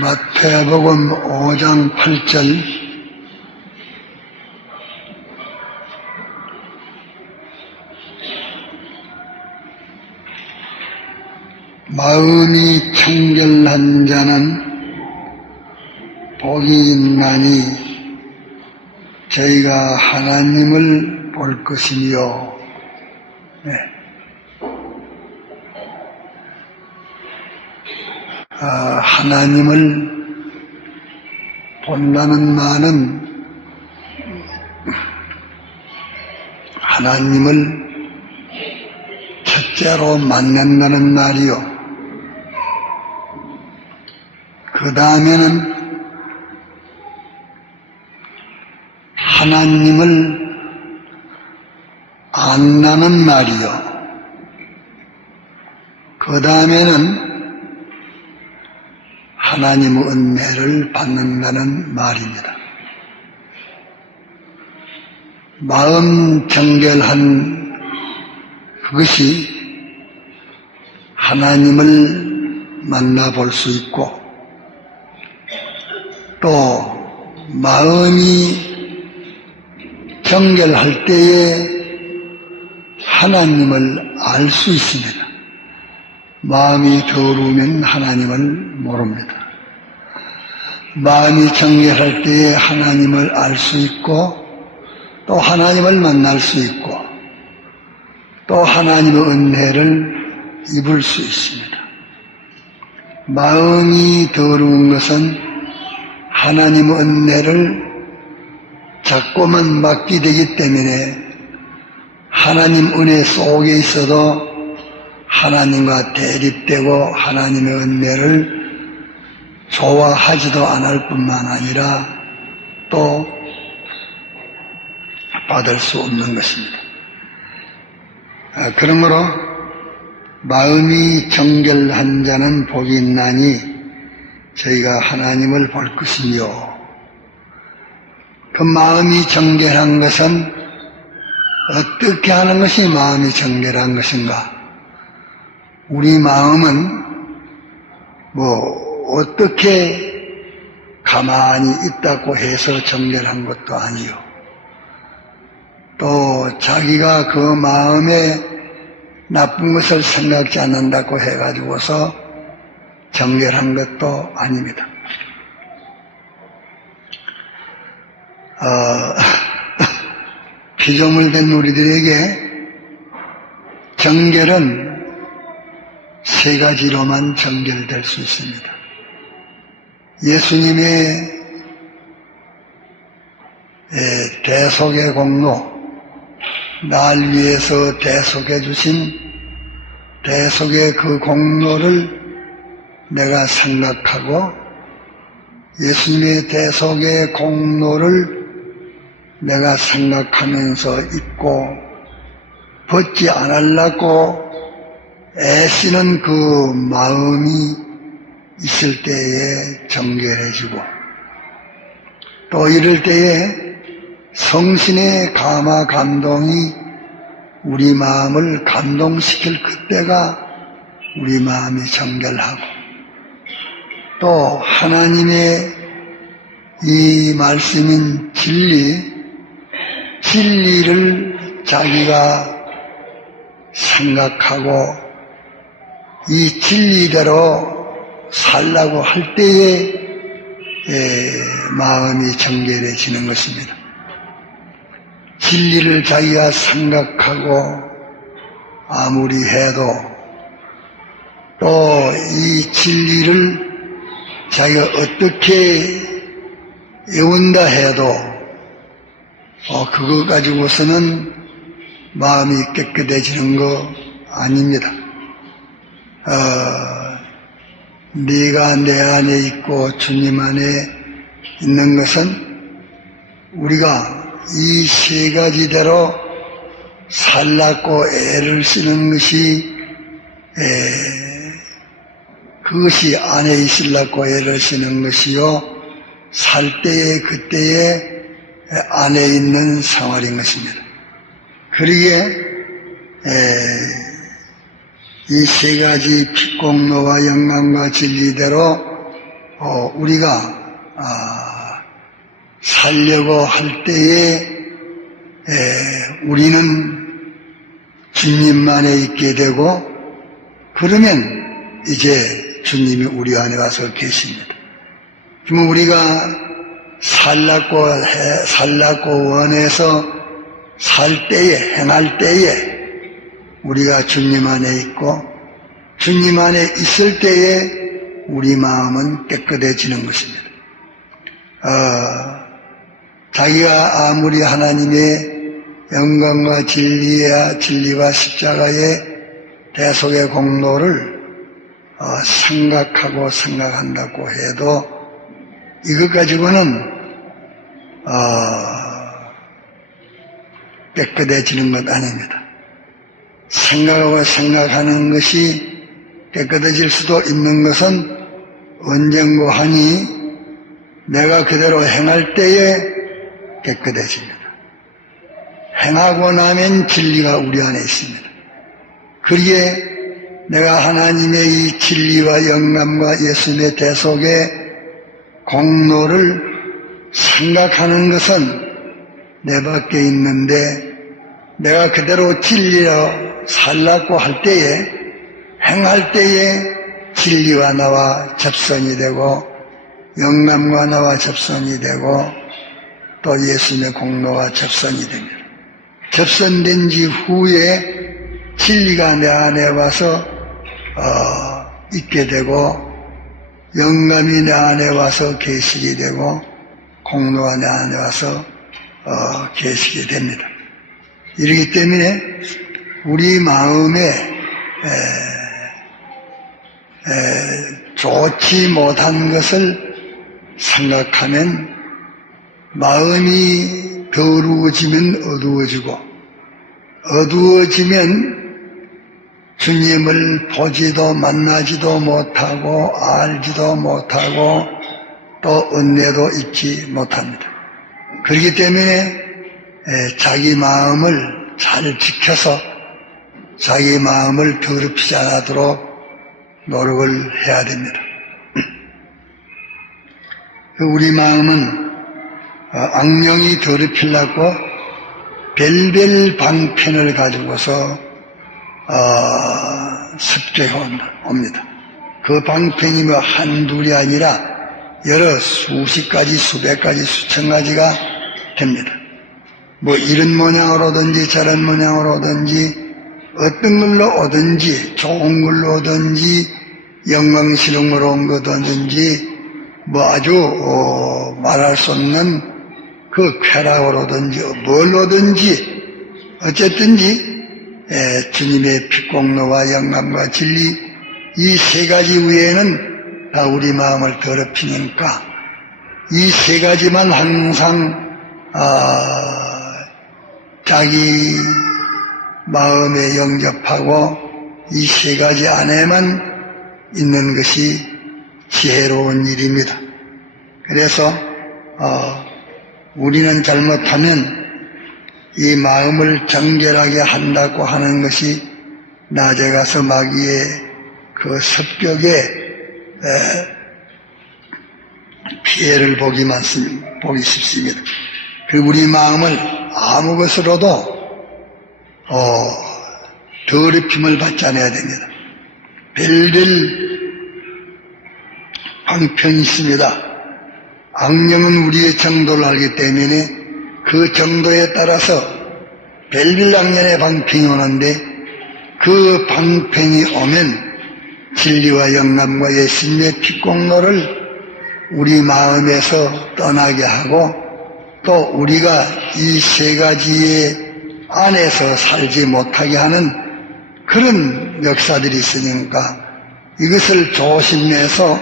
마태복음 5장 8절 마음이 청결한 자는 복이 있나니 저희가 하나님을 볼 것이며 네. 하나님을 본다는 말은 하나님을 첫째로 만난다는 말이요. 그 다음에는 하나님을 안다는 말이요. 그 다음에는 하나님의 은혜를 받는다는 말입니다. 마음 정결한 그것이 하나님을 만나볼 수 있고 또 마음이 정결할 때에 하나님을 알 수 있습니다. 마음이 더러우면 하나님을 모릅니다. 마음이 정결할 때에 하나님을 알 수 있고 또 하나님을 만날 수 있고 또 하나님의 은혜를 입을 수 있습니다. 마음이 더러운 것은 하나님의 은혜를 자꾸만 맡게 되기 때문에 하나님 은혜 속에 있어도 하나님과 대립되고 하나님의 은혜를 좋아하지도 않을 뿐만 아니라 또 받을 수 없는 것입니다. 아, 그러므로 마음이 정결한 자는 복이 있나니 저희가 하나님을 볼 것이며 그 마음이 정결한 것은 어떻게 하는 것이 마음이 정결한 것인가? 우리 마음은 뭐 어떻게 가만히 있다고 해서 정결한 것도 아니요. 또 자기가 그 마음에 나쁜 것을 생각지 않는다고 해가지고서 정결한 것도 아닙니다. 어, 피조물 된 우리들에게 정결은 세 가지로만 정결될 수 있습니다. 예수님의 대속의 공로, 날 위해서 대속해 주신 대속의 그 공로를 내가 생각하고 예수님의 대속의 공로를 내가 생각하면서 있고 벗지 않으려고 애쓰는 그 마음이 있을 때에 정결해지고 또 이럴 때에 성신의 감화 감동이 우리 마음을 감동시킬 그때가 우리 마음이 정결하고 또 하나님의 이 말씀인 진리, 진리를 자기가 생각하고 이 진리대로 살라고 할 때에 마음이 정결해지는 것입니다. 진리를 자기가 생각하고 아무리 해도 또 이 진리를 자기가 어떻게 외운다 해도 어, 그거 가지고서는 마음이 깨끗해지는 거 아닙니다. 어, 네가 내 안에 있고 주님 안에 있는 것은 우리가 이 세 가지대로 살라고 애를 쓰는 것이 에, 그것이 안에 있으려고 애를 쓰는 것이요 살 때에 그때에 안에 있는 생활인 것입니다. 그러기에 이 세 가지 빛공로와 영광과 진리대로 어, 우리가 아, 살려고 할 때에 에, 우리는 주님만에 있게 되고 그러면 이제 주님이 우리 안에 와서 계십니다. 그러면 우리가 살라고 해, 살라고 원해서 살 때에 행할 때에 우리가 주님 안에 있고 주님 안에 있을 때에 우리 마음은 깨끗해지는 것입니다. 어, 자기가 아무리 하나님의 영광과 진리와 진리와 십자가의 대속의 공로를 어, 생각하고 생각한다고 해도 이것 가지고는 어, 깨끗해지는 것 아닙니다. 생각하고 생각하는 것이 깨끗해질 수도 있는 것은 언젠고 하니 내가 그대로 행할 때에 깨끗해집니다. 행하고 나면 진리가 우리 안에 있습니다. 그리에 내가 하나님의 이 진리와 영감과 예수님의 대속의 공로를 생각하는 것은 내 밖에 있는데 내가 그대로 진리로 살라고 할 때에 행할 때에 진리와 나와 접선이 되고 영감과 나와 접선이 되고 또 예수님의 공로와 접선이 됩니다. 접선된 지 후에 진리가 내 안에 와서 어, 있게 되고 영감이 내 안에 와서 계시게 되고 공로가 내 안에 와서 어, 계시게 됩니다. 이러기 때문에 우리 마음에 에, 에, 좋지 못한 것을 생각하면 마음이 더러워지면 어두워지고 어두워지면 주님을 보지도 만나지도 못하고 알지도 못하고 또 은혜도 잊지 못합니다. 그렇기 때문에 에, 자기 마음을 잘 지켜서 자기 마음을 더럽히지 않도록 노력을 해야 됩니다. 우리 마음은 어, 악령이 더럽히려고 별별 방편을 가지고서 어, 습격해 옵니다. 그 방편이 뭐 한둘이 아니라 여러 수십 가지, 수백 가지, 수천 가지가 됩니다. 뭐 이런 모양으로든지 저런 모양으로든지 어떤 걸로 오든지 좋은 걸로 오든지 영광스러움으로 온 거든지 뭐 아주 어, 말할 수 없는 그 쾌락으로든지 뭘 오든지 어쨌든지 에, 주님의 빛공로와 영감과 진리 이 세 가지 위에는 다 우리 마음을 더럽히니까 이 세 가지만 항상 아, 자기 마음에 영접하고 이 세 가지 안에만 있는 것이 지혜로운 일입니다. 그래서 어, 우리는 잘못하면 이 마음을 정결하게 한다고 하는 것이 낮에 가서 마귀의 그 습격에 에, 피해를 보기 많습니다. 보기 쉽습니다. 그리고 우리 마음을 아무 것으로도 어, 더럽힘을 받지 않아야 됩니다. 별별 방편이 있습니다. 악령은 우리의 정도를 알기 때문에 그 정도에 따라서 별별 악령의 방편이 오는데 그 방편이 오면 진리와 영감과 예수님의 빛공로를 우리 마음에서 떠나게 하고 또 우리가 이 세 가지의 안에서 살지 못하게 하는 그런 역사들이 있으니까 이것을 조심해서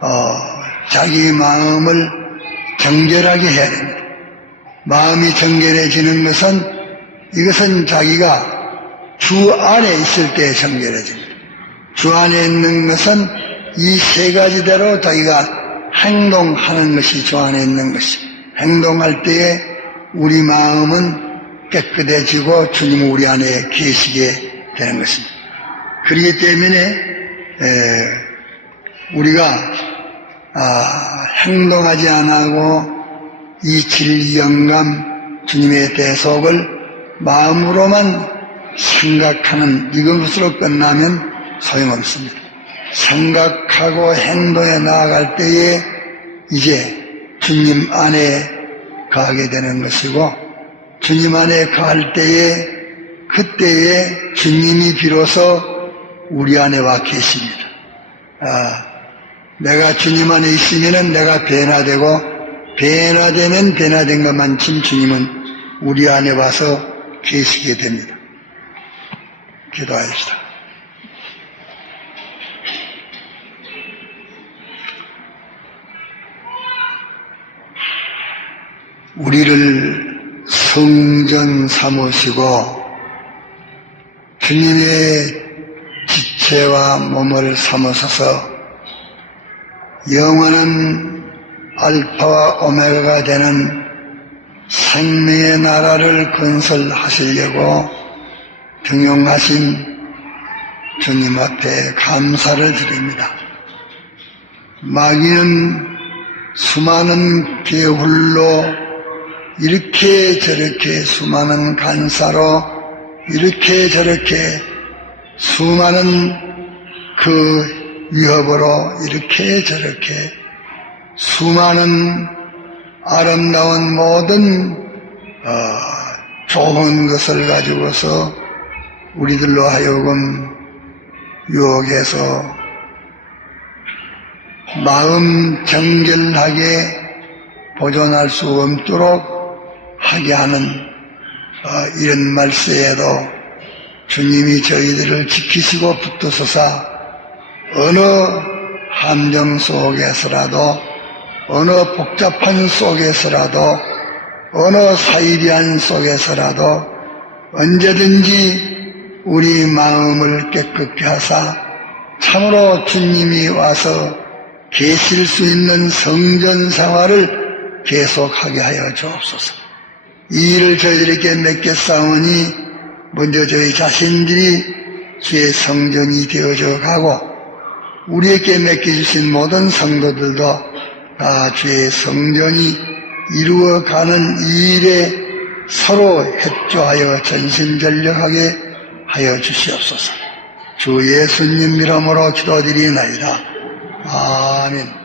어, 자기 마음을 정결하게 해야 됩니다. 마음이 정결해지는 것은 이것은 자기가 주 안에 있을 때 정결해집니다. 주 안에 있는 것은 이 세 가지대로 자기가 행동하는 것이 주 안에 있는 것이 행동할 때에 우리 마음은 깨끗해지고 주님 우리 안에 계시게 되는 것입니다. 그렇기 때문에 에, 우리가 아, 행동하지 않고 이 진리영감 주님의 대속을 마음으로만 생각하는 이것으로 끝나면 소용없습니다. 생각하고 행동에 나아갈 때에 이제 주님 안에 가게 되는 것이고 주님 안에 갈 때에 그때에 주님이 비로소 우리 안에 와 계십니다. 아, 내가 주님 안에 있으면 내가 변화되고 변화되면 변화된 것만큼 주님은 우리 안에 와서 계시게 됩니다. 기도하시다. 우리를 성전 삼으시고 주님의 지체와 몸을 삼으셔서 영원한 알파와 오메가가 되는 생명의 나라를 건설하시려고 등용하신 주님 앞에 감사를 드립니다. 마귀는 수많은 개hul로 이렇게 저렇게 수많은 간사로 이렇게 저렇게 수많은 그 위협으로 이렇게 저렇게 수많은 아름다운 모든 어, 좋은 것을 가지고서 우리들로 하여금 유혹해서 마음 정결하게 보존할 수 없도록 하게 하는 어, 이런 말세에도 주님이 저희들을 지키시고 붙드소서 어느 함정 속에서라도 어느 복잡한 속에서라도 어느 사이비한 속에서라도 언제든지 우리 마음을 깨끗게 하사 참으로 주님이 와서 계실 수 있는 성전 생활을 계속하게 하여 주옵소서. 이 일을 저희들에게 맡겼사오니 먼저 저희 자신들이 주의 성전이 되어져 가고 우리에게 맡겨주신 모든 성도들도 다 주의 성전이 이루어가는 이 일에 서로 협조하여 전심전력하게 하여 주시옵소서. 주 예수님 이름으로 기도드리나이다. 아멘.